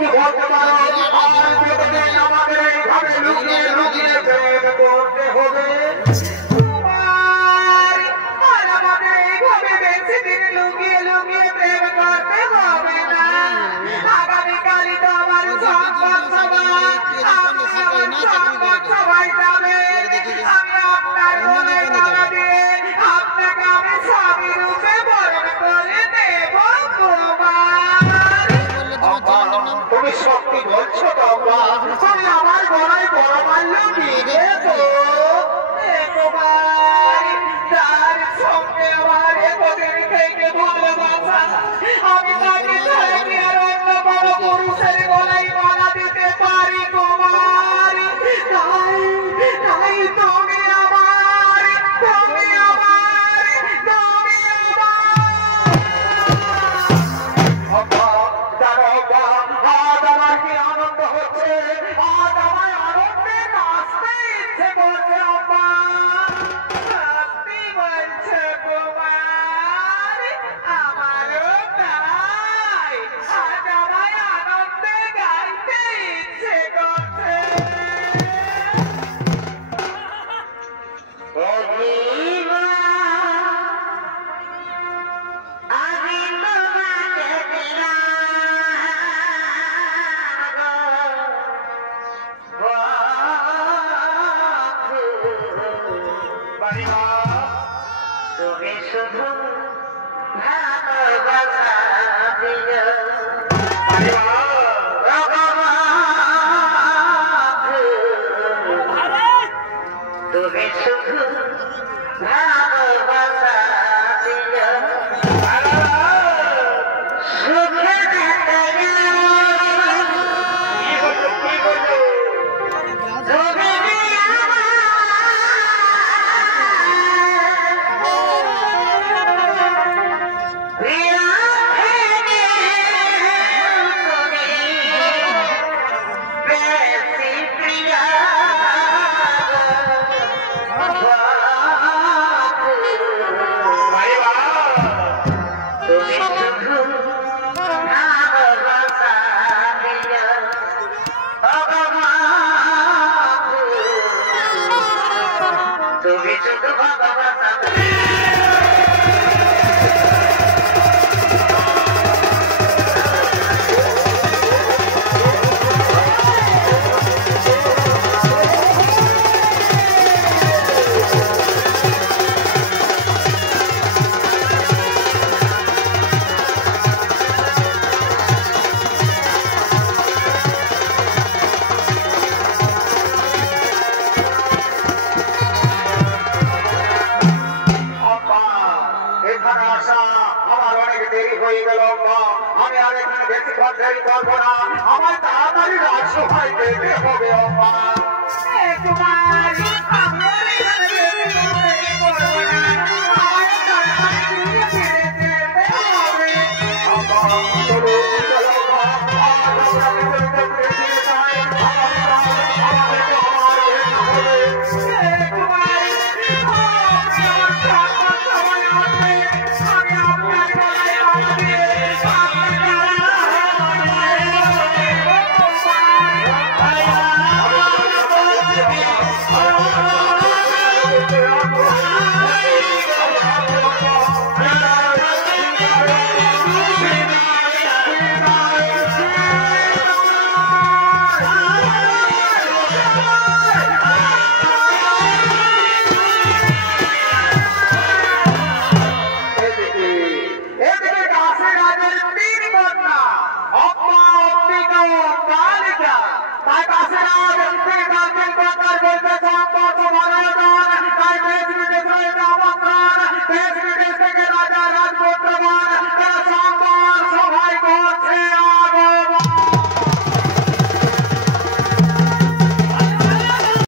কি বলতে পারো আর প্রতিদিন আমাদের এইভাবে লুকিয়ে লুকিয়ে প্রেম করতে হবে আর আমাদের এইভাবে বেশি দিন লুকিয়ে লুকিয়ে প্রেম করতে হবে না আগামীকালই তো আমার সংবাদ সবাই যাবে আমি আপনার মনে টাকা দিয়ে আপনাকে আমি স্বামী রূপে বরণ করে দেব তুমি সত্যি বলছো তোমরা তুমি আমার গলায় বড় মাল্য দিয়ে দেবো তার সঙ্গে আমার একদিন থেকে ভালোবাসা আমি তাকে ছাড়ি আর অন্য বড় পুরুষের গলায় মালা দিতে পারি তোমার তাই তুমি আমার তুমি আমার তুমি আজ আমার কি আনন্দ হচ্ছে আজ আমার আনন্দে নাচতে ইচ্ছে করছে আব্বা সত্যি বলছে কুমার আমারও তাই আজ আমার আনন্দে গাইতে ইচ্ছে করছে তুমি শুধু ভালোবাসা দিও তুমি শুধু ভালোবাসা দিও সুখে তুমি শুধু ভালোবাসা হয়ে গেল আমি আর এখানে বেশিক্ষণ দেরি করবো না আমার তাড়াতাড়ি রাজসভায় যেতে হবে